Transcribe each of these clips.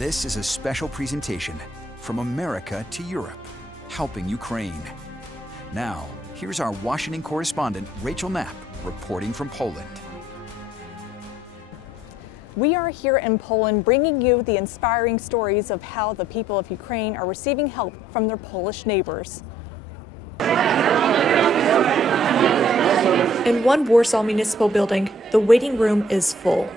This is a special presentation from America to Europe, helping Ukraine. Now, here's our Washington correspondent, Rachel Knapp, reporting from Poland. We are here in Poland bringing you the inspiring stories of how the people of Ukraine are receiving help from their Polish neighbors. In one Warsaw municipal building, the waiting room is full.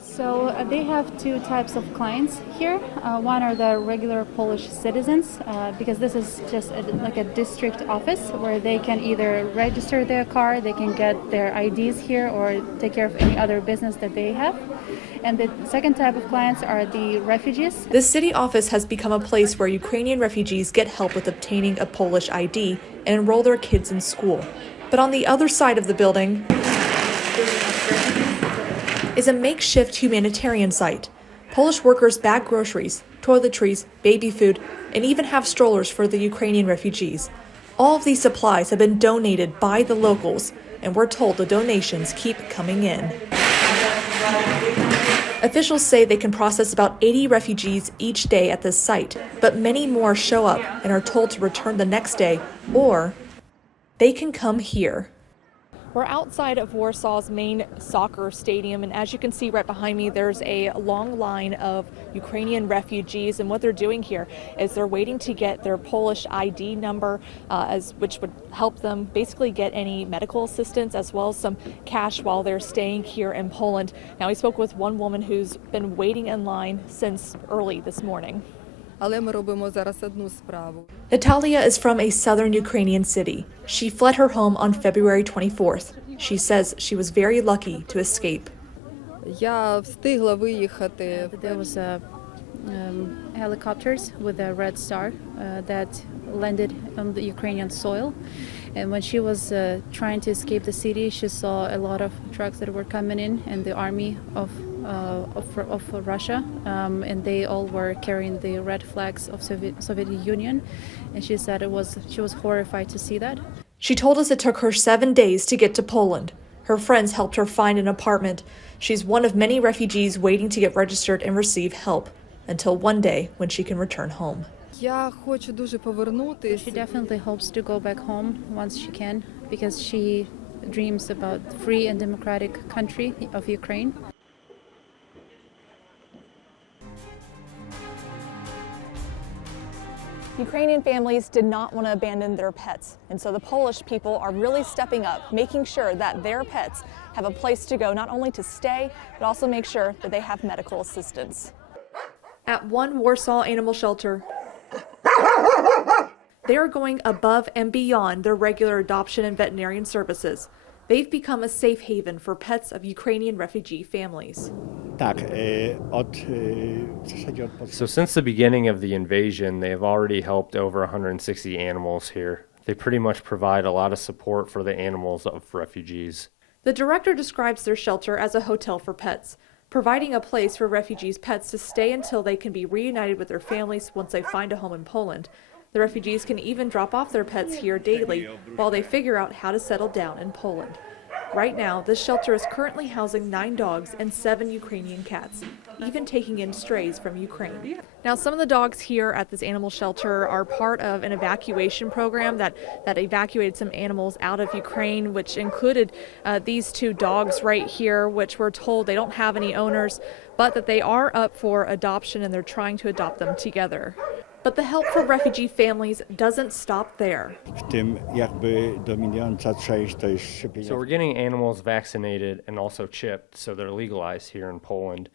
So they have two types of clients here. One are the regular Polish citizens, because this is just like a district office where they can either register their car, they can get their IDs here, or take care of any other business that they have. And the second type of clients are the refugees. This city office has become a place where Ukrainian refugees get help with obtaining a Polish ID and enroll their kids in school. But on the other side of the building is a makeshift humanitarian site. Polish workers bag groceries, toiletries, baby food, and even have strollers for the Ukrainian refugees. All of these supplies have been donated by the locals, and we're told the donations keep coming in. Officials say they can process about 80 refugees each day at this site, but many more show up and are told to return the next day, or they can come here. We're outside of Warsaw's main soccer stadium, and as you can see right behind me, there's a long line of Ukrainian refugees, and what they're doing here is they're waiting to get their Polish ID number, which would help them basically get any medical assistance as well as some cash while they're staying here in Poland. Now, we spoke with one woman who's been waiting in line since early this morning. Natalia is from a southern Ukrainian city. She fled her home on February 24th. She says she was very lucky to escape. There was helicopters with a red star that landed on the Ukrainian soil. And when she was trying to escape the city, she saw a lot of trucks that were coming in, and the army of Russia, and they all were carrying the red flags of Soviet Union. And she said she was horrified to see that. She told us it took her 7 days to get to Poland. Her friends helped her find an apartment. She's one of many refugees waiting to get registered and receive help, until one day when she can return home. She definitely hopes to go back home once she can, because she dreams about free and democratic country of Ukraine. Ukrainian families did not want to abandon their pets, and so the Polish people are really stepping up, making sure that their pets have a place to go, not only to stay, but also make sure that they have medical assistance. At one Warsaw animal shelter, they are going above and beyond their regular adoption and veterinarian services. They've become a safe haven for pets of Ukrainian refugee families. So since the beginning of the invasion, they have already helped over 160 animals here. They pretty much provide a lot of support for the animals of refugees. The director describes their shelter as a hotel for pets, providing a place for refugees' pets to stay until they can be reunited with their families once they find a home in Poland. The refugees can even drop off their pets here daily while they figure out how to settle down in Poland. Right now, this shelter is currently housing 9 dogs and 7 Ukrainian cats, even taking in strays from Ukraine. Now, some of the dogs here at this animal shelter are part of an evacuation program that evacuated some animals out of Ukraine, which included these 2 dogs right here, which we're told they don't have any owners, but that they are up for adoption and they're trying to adopt them together. But the help for refugee families doesn't stop there. So we're getting animals vaccinated and also chipped, so they're legalized here in Poland.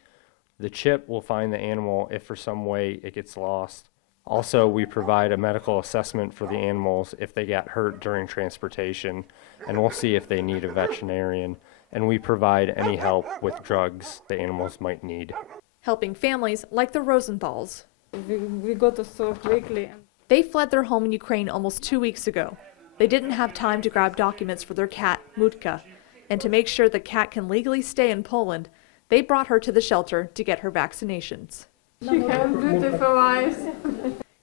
The chip will find the animal if for some way it gets lost. Also, we provide a medical assessment for the animals if they got hurt during transportation, and we'll see if they need a veterinarian. And we provide any help with drugs the animals might need. Helping families like the Rosenthals. We got us so quickly. They fled their home in Ukraine almost 2 weeks ago. They didn't have time to grab documents for their cat, Mutka, and to make sure the cat can legally stay in Poland, they brought her to the shelter to get her vaccinations. She has beautiful eyes.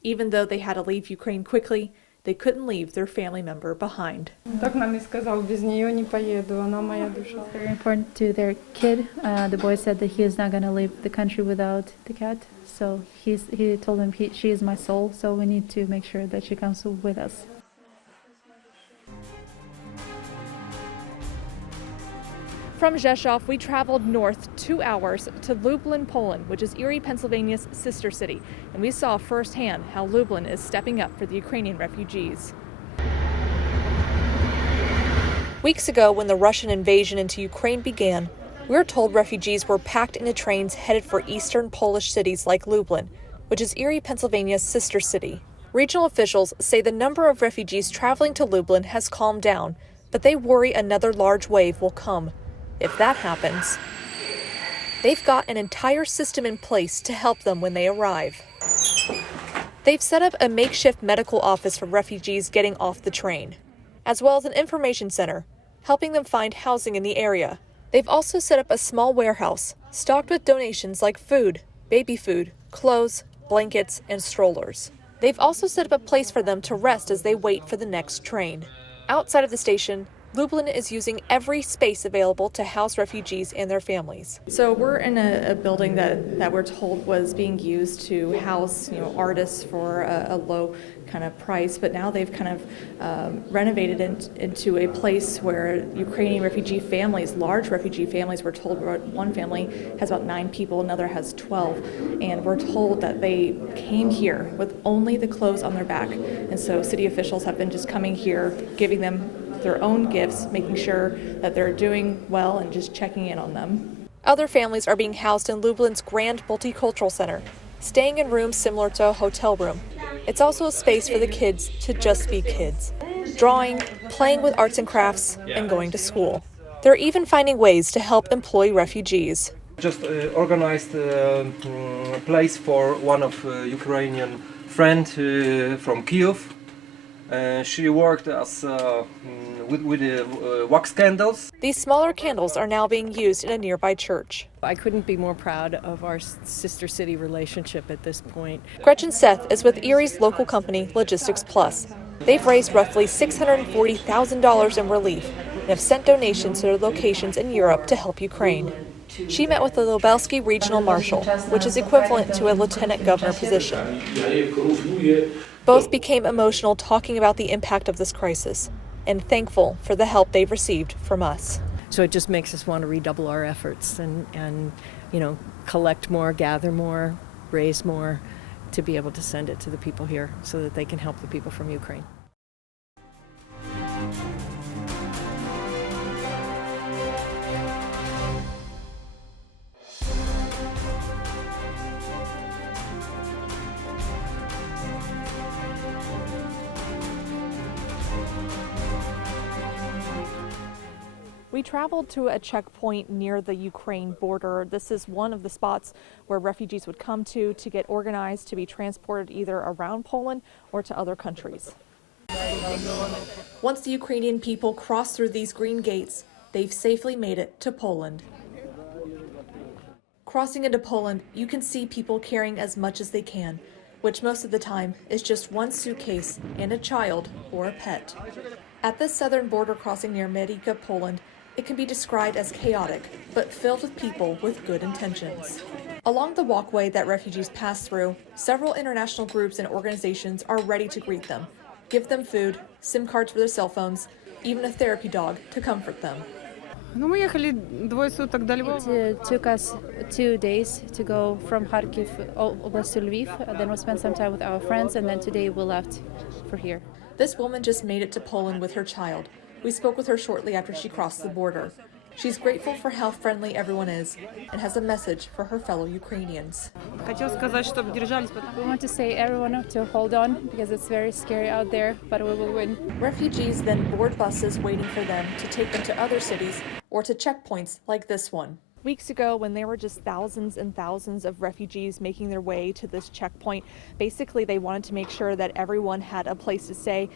Even though they had to leave Ukraine quickly, they couldn't leave their family member behind. Так нам и сказал, без нее не поеду, она моя душа. Very important to their kid. The boy said that he is not going to leave the country without the cat. So he told him she is my soul, so we need to make sure that she comes with us. From Rzeszów, we traveled north 2 hours to Lublin, Poland, which is Erie, Pennsylvania's sister city, and we saw firsthand how Lublin is stepping up for the Ukrainian refugees. Weeks ago, when the Russian invasion into Ukraine began, we were told refugees were packed into trains headed for eastern Polish cities like Lublin, which is Erie, Pennsylvania's sister city. Regional officials say the number of refugees traveling to Lublin has calmed down, but they worry another large wave will come. If that happens, they've got an entire system in place to help them when they arrive. They've set up a makeshift medical office for refugees getting off the train, as well as an information center, helping them find housing in the area. They've also set up a small warehouse stocked with donations like food, baby food, clothes, blankets, and strollers. They've also set up a place for them to rest as they wait for the next train. Outside of the station, Lublin is using every space available to house refugees and their families. So we're in a building that we're told was being used to house, artists for a low kind of price, but now they've kind of renovated it into a place where Ukrainian refugee families, large refugee families, we're told one family has about 9 people, another has 12, and we're told that they came here with only the clothes on their back, and so city officials have been just coming here, giving them their own gifts, making sure that they're doing well and just checking in on them. Other families are being housed in Lublin's Grand Multicultural Center, staying in rooms similar to a hotel room. It's also a space for the kids to just be kids, drawing, playing with arts and crafts, and going to school. They're even finding ways to help employ refugees. Just organized a place for one of Ukrainian friend from Kyiv. She worked as with wax candles. These smaller candles are now being used in a nearby church. I couldn't be more proud of our sister city relationship at this point. Gretchen Seth is with Erie's local company, Logistics Plus. They've raised roughly $640,000 in relief and have sent donations to their locations in Europe to help Ukraine. She met with the Lubelski Regional Marshal, which is equivalent to a lieutenant governor position. Both became emotional talking about the impact of this crisis and thankful for the help they've received from us. So it just makes us want to redouble our efforts and collect more, gather more, raise more to be able to send it to the people here so that they can help the people from Ukraine. We traveled to a checkpoint near the Ukraine border. This is one of the spots where refugees would come to get organized to be transported either around Poland or to other countries. Once the Ukrainian people cross through these green gates, they've safely made it to Poland. Crossing into Poland, you can see people carrying as much as they can, which most of the time is just one suitcase and a child or a pet. At this southern border crossing near Medica, Poland, it can be described as chaotic, but filled with people with good intentions. Along the walkway that refugees pass through, several international groups and organizations are ready to greet them, give them food, SIM cards for their cell phones, even a therapy dog to comfort them. Мы ехали 2 суток до Львова. It took us 2 days to go from Kharkiv Oblast to Lviv. Then we spent some time with our friends, and then today we left for here. This woman just made it to Poland with her child. We spoke with her shortly after she crossed the border. She's grateful for how friendly everyone is and has a message for her fellow Ukrainians. Хотел сказать, чтобы держались. We want to say everyone to hold on because it's very scary out there, but we will win. Refugees then board buses waiting for them to take them to other cities or to checkpoints like this one. Weeks ago, when there were just thousands and thousands of refugees making their way to this checkpoint, basically they wanted to make sure that everyone had a place to stay.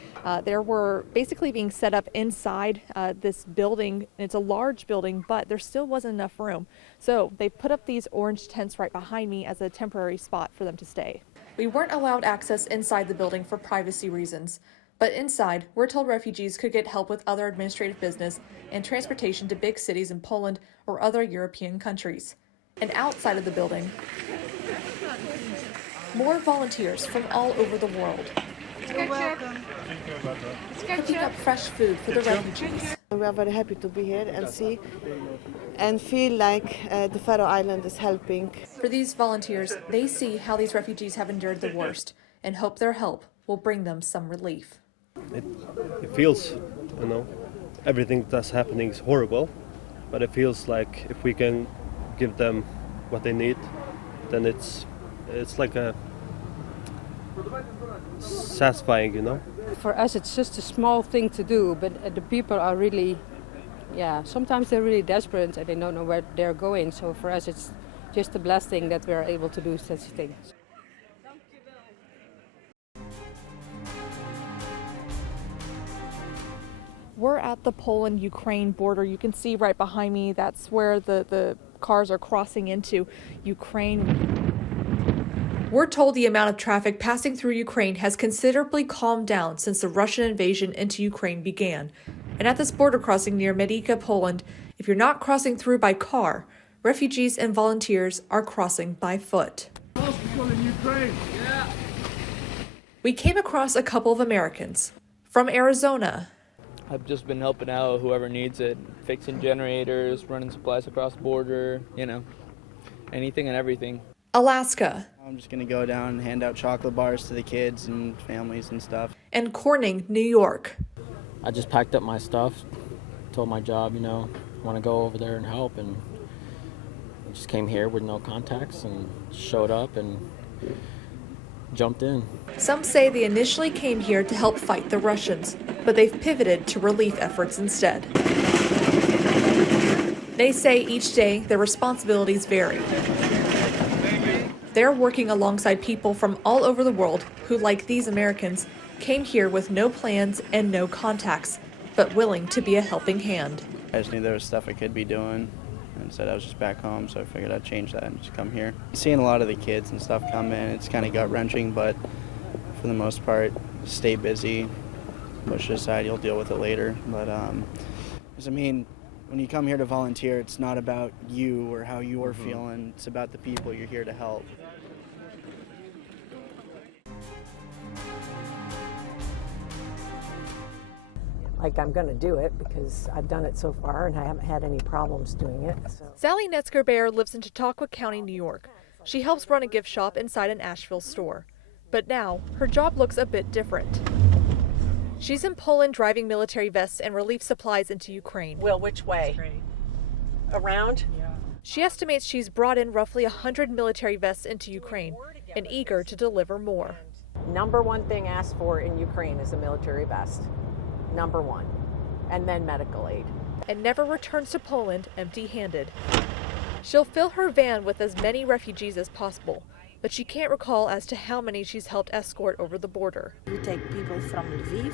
There were basically being set up inside this building. It's a large building, but there still wasn't enough room. So they put up these orange tents right behind me as a temporary spot for them to stay. We weren't allowed access inside the building for privacy reasons. But inside, we're told refugees could get help with other administrative business and transportation to big cities in Poland or other European countries. And outside of the building, more volunteers from all over the world. You're welcome. Cooking up fresh food for the refugees. We are very happy to be here and see and feel like the Faroe Island is helping. For these volunteers, they see how these refugees have endured the worst and hope their help will bring them some relief. It feels, everything that's happening is horrible, but it feels like if we can give them what they need, then it's like a satisfying, For us, it's just a small thing to do, but the people are really, sometimes they're really desperate and they don't know where they're going. So for us, it's just a blessing that we're able to do such things. We're at the Poland-Ukraine border. You can see right behind me, that's where the cars are crossing into Ukraine. We're told the amount of traffic passing through Ukraine has considerably calmed down since the Russian invasion into Ukraine began. And at this border crossing near Medica, Poland, if you're not crossing through by car, refugees and volunteers are crossing by foot. We came across a couple of Americans from Arizona. I've just been helping out whoever needs it, fixing generators, running supplies across the border, anything and everything. Alaska. I'm just going to go down and hand out chocolate bars to the kids and families and stuff. And Corning, New York. I just packed up my stuff, told my job, I want to go over there and help, and I just came here with no contacts and showed up and jumped in. Some say they initially came here to help fight the Russians, but they've pivoted to relief efforts instead. They say each day their responsibilities vary. They're working alongside people from all over the world who, like these Americans, came here with no plans and no contacts, but willing to be a helping hand. I just knew there was stuff I could be doing. Instead, I was just back home, so I figured I'd change that and just come here. Seeing a lot of the kids and stuff come in, it's kind of gut-wrenching, but for the most part, stay busy, push it aside, you'll deal with it later. But, when you come here to volunteer, it's not about you or how you're feeling, it's about the people you're here to help. Like, I'm going to do it because I've done it so far and I haven't had any problems doing it. So. Sally Netzger-Bayer lives in Chautauqua County, New York. She helps run a gift shop inside an Asheville store. But now, her job looks a bit different. She's in Poland driving military vests and relief supplies into Ukraine. Well, which way? Around? Yeah. She estimates she's brought in roughly 100 military vests into Ukraine and eager to deliver more. Number one thing asked for in Ukraine is a military vest. Number one. And then medical aid. And never returns to Poland empty-handed. She'll fill her van with as many refugees as possible, but she can't recall as to how many she's helped escort over the border. We take people from Lviv,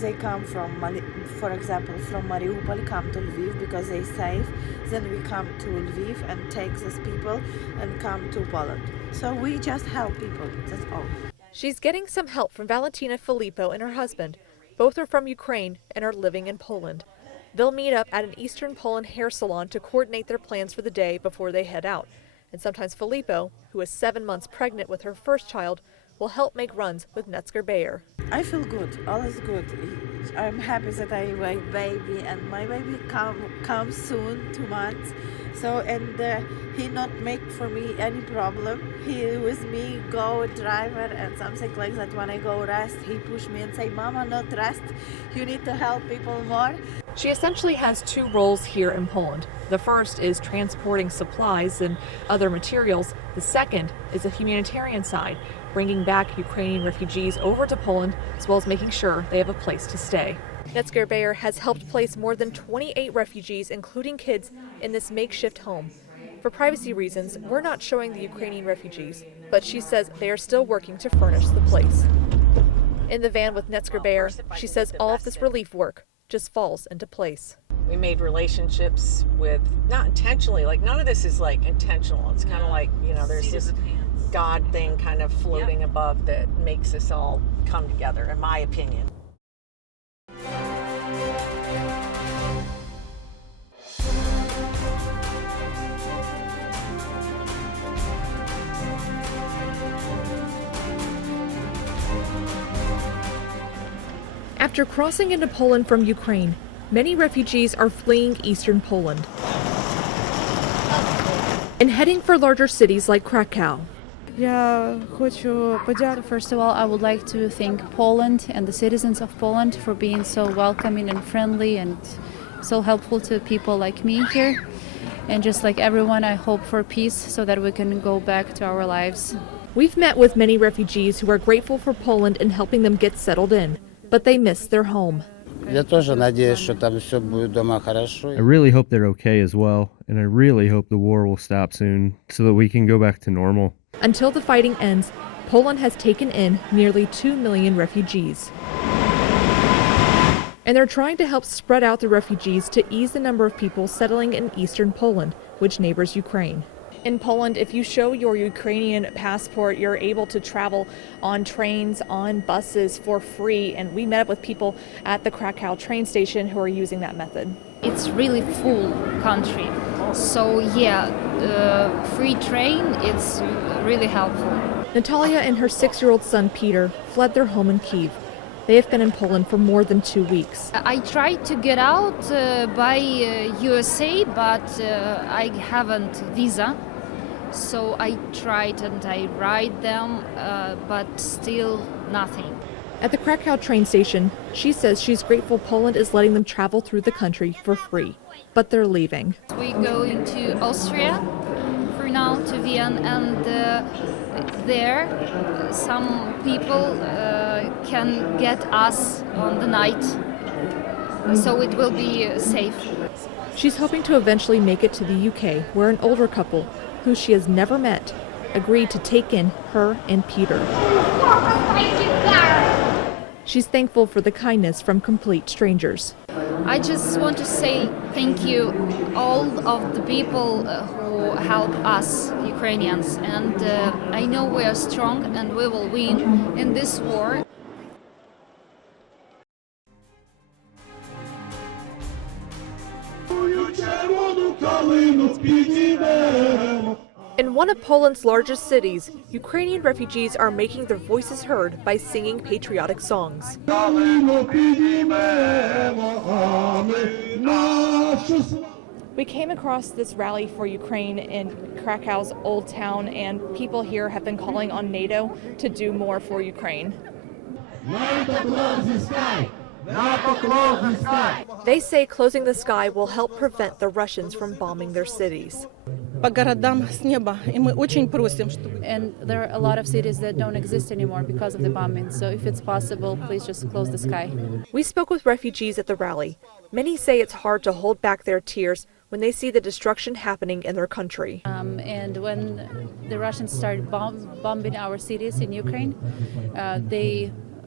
they come from, for example, from Mariupol, come to Lviv because they're safe. Then we come to Lviv and take these people and come to Poland. So we just help people, that's all. She's getting some help from Valentina Filippo and her husband. Both are from Ukraine and are living in Poland. They'll meet up at an Eastern Poland hair salon to coordinate their plans for the day before they head out. And sometimes Filippo, who is 7 months pregnant with her first child, will help make runs with Netzger-Bayer. I feel good, all is good. I'm happy that I have a baby and my baby comes soon, 2 months. So, he not make for me any problem. He with me go driver and something like that. When I go rest, he push me and say, Mama, not rest. You need to help people more. She essentially has two roles here in Poland. The first is transporting supplies and other materials. The second is the humanitarian side, bringing back Ukrainian refugees over to Poland, as well as making sure they have a place to stay. Netzger-Bayer has helped place more than 28 refugees, including kids, in this makeshift home. For privacy reasons, we're not showing the Ukrainian refugees, but she says they are still working to furnish the place. In the van with Netzger-Bayer, she says all of this relief work just falls into place. We made relationships with, not intentionally, like none of this is like intentional. It's kind of like, there's this God thing kind of floating above that makes us all come together, in my opinion. After crossing into Poland from Ukraine, many refugees are fleeing eastern Poland and heading for larger cities like Krakow. First of all, I would like to thank Poland and the citizens of Poland for being so welcoming and friendly and so helpful to people like me here. And just like everyone, I hope for peace so that we can go back to our lives. We've met with many refugees who are grateful for Poland in helping them get settled in, but they miss their home. I really hope they're okay as well, and I really hope the war will stop soon so that we can go back to normal. Until the fighting ends, Poland has taken in nearly 2 million refugees. And they're trying to help spread out the refugees to ease the number of people settling in eastern Poland, which neighbors Ukraine. In Poland, if you show your Ukrainian passport, you're able to travel on trains, on buses for free. And we met up with people at the Krakow train station who are using that method. It's really full country. So free train, it's really helpful. Natalia and her 6-year-old son Peter fled their home in Kyiv. They have been in Poland for more than 2 weeks. I tried to get out by USA, but I haven't visa. So I tried and I write them, but still nothing. At the Krakow train station, she says she's grateful Poland is letting them travel through the country for free, but they're leaving. We're going to Austria for now, to Vienna, and there some people can get us on the night, so it will be safe. She's hoping to eventually make it to the UK, where an older couple, who she has never met, agreed to take in her and Peter. She's thankful for the kindness from complete strangers. I just want to say thank you all of the people who help us Ukrainians, and I know we are strong and we will win in this war. In one of Poland's largest cities, Ukrainian refugees are making their voices heard by singing patriotic songs. We came across this rally for Ukraine in Krakow's Old Town, and people here have been calling on NATO to do more for Ukraine. They say closing the sky will help prevent the Russians from bombing their cities. And there are a lot of cities that don't exist anymore because of the bombing. So if it's possible, please just close the sky. We spoke with refugees at the rally. Many say it's hard to hold back their tears when they see the destruction happening in their country. And when the Russians started bombing our cities in Ukraine,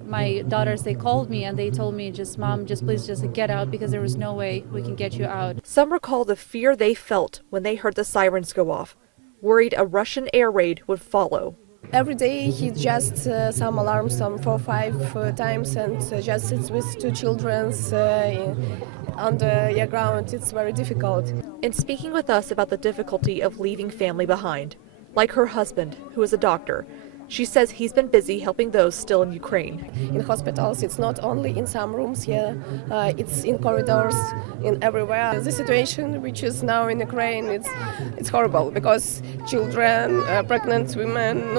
my daughters, they called me and they told me, Mom, please get out, because there was no way we can get you out. Some recall the fear they felt when they heard the sirens go off, worried a Russian air raid would follow. Every day he just some alarms, some 4 or 5 times, and just sits with 2 children on the ground. It's very difficult. In speaking with us about the difficulty of leaving family behind, like her husband, who is a doctor, she says he's been busy helping those still in Ukraine. In hospitals, it's not only in some rooms here, it's in corridors, in everywhere. The situation which is now in Ukraine, it's horrible, because children, pregnant women,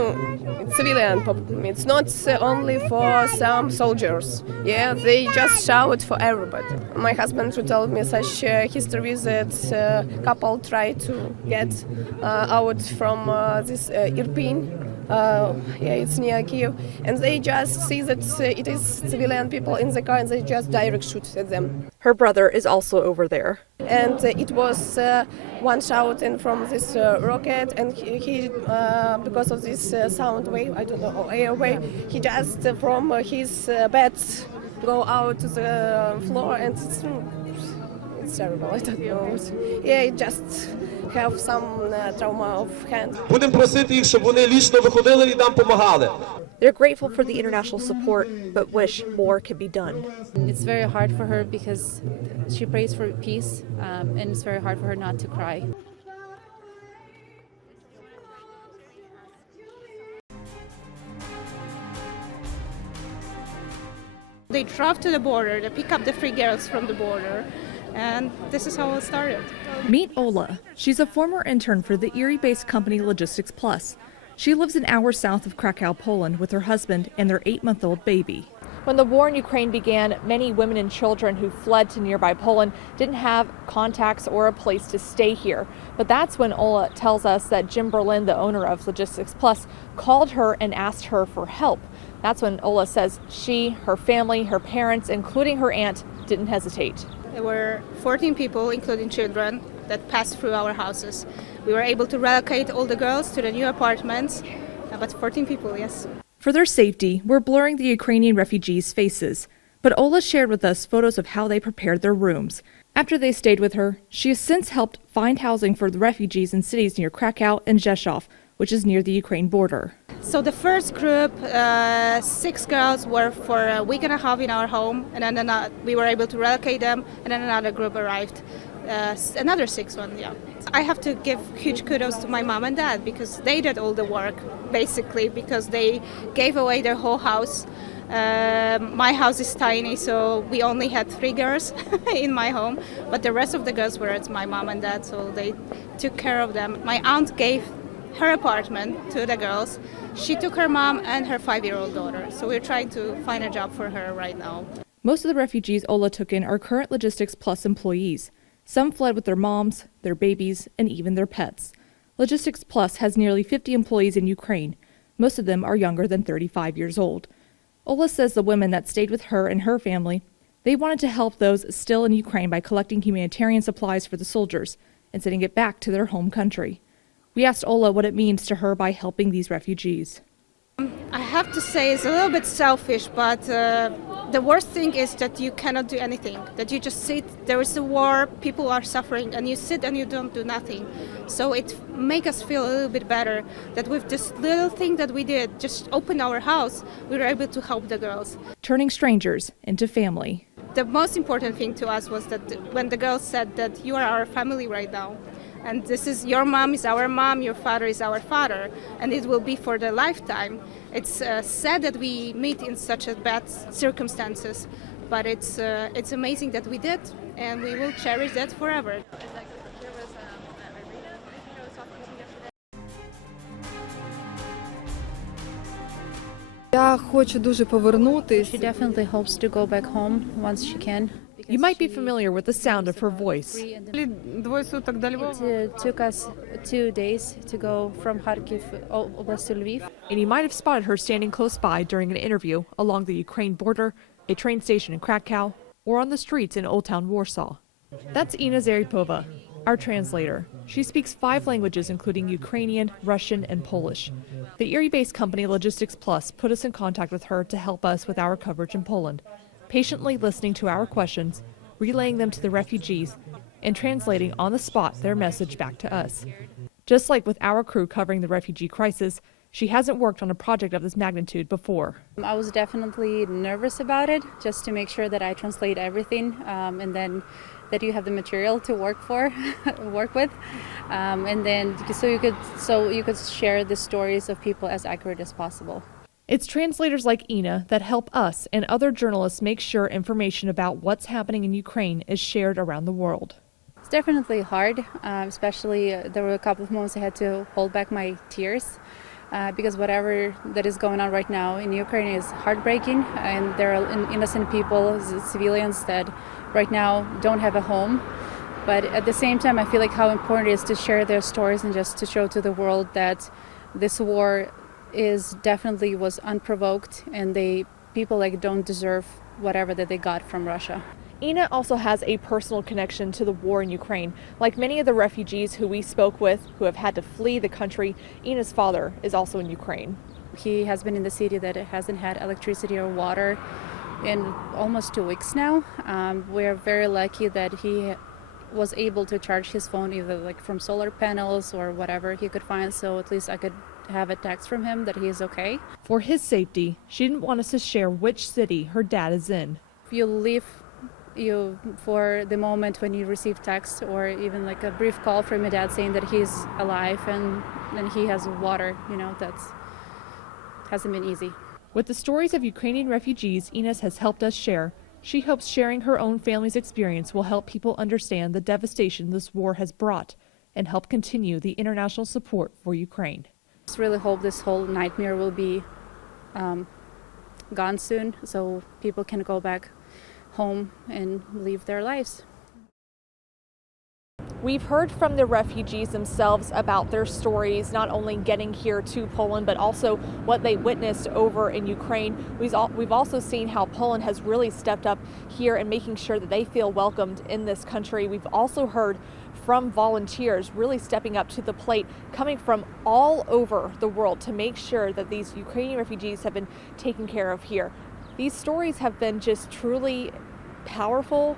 it's civilian. It's not only for some soldiers. Yeah, they just shout for everybody. My husband told me such history that couple tried to get out from this Irpin. It's near Kyiv, and they just see that it is civilian people in the car, and they just direct shoot at them. Her brother is also over there. And it was one shout in from this rocket, and he because of this sound wave, I don't know, or air wave, he just from his bed go out to the floor, and it's terrible. I don't know. Yeah, I just have some trauma of hand. Будемо просити їх, щоб вони лічно виходили і нам допомагали. They're grateful for the international support, but wish more could be done. It's very hard for her because she prays for peace, and it's very hard for her not to cry. They drove to the border, they pick up the 3 girls from the border, and this is how it started. Meet Ola. She's a former intern for the Erie-based company Logistics Plus. She lives an hour south of Krakow, Poland, with her husband and their 8-month-old baby. When the war in Ukraine began, many women and children who fled to nearby Poland didn't have contacts or a place to stay here. But that's when Ola tells us that Jim Berlin, the owner of Logistics Plus, called her and asked her for help. That's when Ola says she, her family, her parents, including her aunt, didn't hesitate. There were 14 people, including children, that passed through our houses. We were able to relocate all the girls to the new apartments, but 14 people, yes. For their safety, we're blurring the Ukrainian refugees' faces. But Ola shared with us photos of how they prepared their rooms. After they stayed with her, she has since helped find housing for the refugees in cities near Krakow and Rzeszów, which is near the Ukraine border. So the first group, 6 girls, were for a week and a half in our home, and then we were able to relocate them, and then another group arrived. Another 6 one, yeah. I have to give huge kudos to my mom and dad because they did all the work, basically, because they gave away their whole house. My house is tiny, so we only had 3 girls in my home, but the rest of the girls were at my mom and dad, so they took care of them. My aunt gave her apartment to the girls. She took her mom and her 5-year-old daughter, so we're trying to find a job for her right now. Most of the refugees Ola took in are current Logistics Plus employees. Some fled with their moms, their babies, and even their pets. Logistics Plus has nearly 50 employees in Ukraine. Most of them are younger than 35 years old. Ola says the women that stayed with her and her family, they wanted to help those still in Ukraine by collecting humanitarian supplies for the soldiers and sending it back to their home country. We asked Ola what it means to her by helping these refugees. I have to say it's a little bit selfish, but the worst thing is that you cannot do anything, that you just sit, there is a war, people are suffering, and you sit and you don't do nothing. So it makes us feel a little bit better that with this little thing that we did, just open our house, we were able to help the girls. Turning strangers into family. The most important thing to us was that when the girls said that you are our family right now, and this is your mom is our mom, your father is our father, and it will be for the lifetime. It's sad that we meet in such a bad circumstances, but it's amazing that we did, and we will cherish that forever. Я хочу дуже повернутись. She definitely hopes to go back home once she can. You might be familiar with the sound of her voice. Двоє суток до Львова. It took us 2 days to go from Kharkiv Oblast to Lviv. And you might have spotted her standing close by during an interview along the Ukraine border, a train station in Krakow, or on the streets in Old Town Warsaw. That's Ina Zaripova, our translator. She speaks 5 languages, including Ukrainian, Russian, and Polish. The Erie-based company Logistics Plus put us in contact with her to help us with our coverage in Poland, patiently listening to our questions, relaying them to the refugees, and translating on the spot their message back to us. Just like with our crew covering the refugee crisis, she hasn't worked on a project of this magnitude before. I was definitely nervous about it, just to make sure that I translate everything, and then that you have the material to work with, and then so you could share the stories of people as accurate as possible. It's translators like Ina that help us and other journalists make sure information about what's happening in Ukraine is shared around the world. It's definitely hard, especially there were a couple of moments I had to hold back my tears because whatever that is going on right now in Ukraine is heartbreaking, and there are innocent people, civilians that right now don't have a home. But at the same time, I feel like how important it is to share their stories and just to show to the world that this war definitely was unprovoked, and people don't deserve whatever that they got from Russia. Ina also has a personal connection to the war in Ukraine. Like many of the refugees who we spoke with who have had to flee the country, Ina's father is also in Ukraine. He has been in the city that hasn't had electricity or water in almost 2 weeks now. We're very lucky that he was able to charge his phone either like from solar panels or whatever he could find, so at least I could have a text from him that he is okay. For his safety, she didn't want us to share which city her dad is in. If you leave you for the moment when you receive text or even like a brief call from your dad saying that he's alive and he has water, you know, that's hasn't been easy. With the stories of Ukrainian refugees Ines has helped us share, she hopes sharing her own family's experience will help people understand the devastation this war has brought and help continue the international support for Ukraine. I just really hope this whole nightmare will be gone soon so people can go back home and live their lives. We've heard from the refugees themselves about their stories, not only getting here to Poland, but also what they witnessed over in Ukraine. We've also seen how Poland has really stepped up here in making sure that they feel welcomed in this country. We've also heard from volunteers really stepping up to the plate, coming from all over the world to make sure that these Ukrainian refugees have been taken care of here. These stories have been just truly powerful,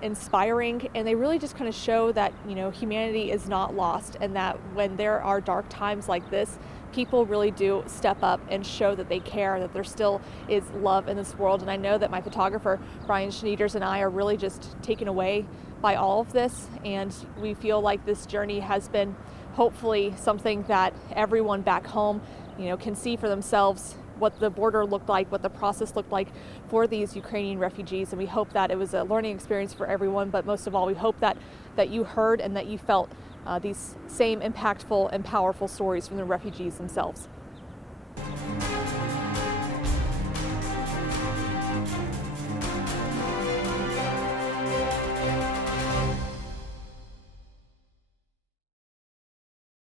inspiring, and they really just kind of show that, you know, humanity is not lost, and that when there are dark times like this, people really do step up and show that they care, that there still is love in this world. And I know that my photographer Brian Schneiders and I are really just taken away by all of this, and we feel like this journey has been hopefully something that everyone back home, you know, can see for themselves what the border looked like, what the process looked like for these Ukrainian refugees. And we hope that it was a learning experience for everyone, but most of all, we hope that you heard and that you felt these same impactful and powerful stories from the refugees themselves.